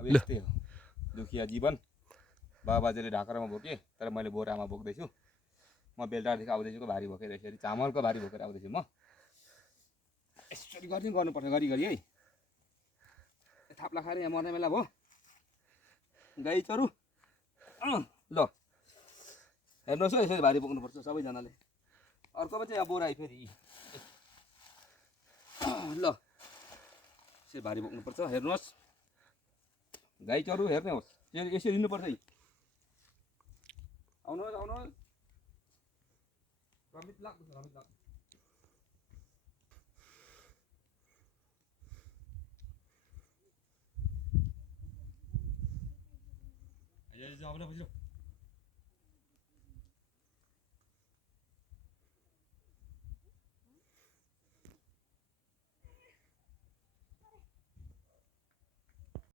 अब यस्तै हो दुखिया जीवन। बाबाजेले ढाकरमा बोके तर मैले बोरामा बोक्दैछु। म बेलटारदेखि आउँदैछु भारी बोकेर यसरी चामलको भारी बोकेर आउँदैछु म। यसरी गर्नुपर्छ घरिघरि है। थाप्ला खाएर यहाँ मर्ने बेला भयो। गाई चरु ल हेर्नुहोस् है यसरी भारी बोक्नुपर्छ सबैजनाले। अर्कोमा चाहिँ यहाँ बोरा आइ फेरि ल यसरी भारी बोक्नुपर्छ। हेर्नुहोस् गाई चरु हेर्नुहोस् यसरी हिँड्नुपर्छ है। आउनुहोस् आउनुहोस् रमित लाग्छ रमित लाग्छ। जाऊ न बुझ्नु।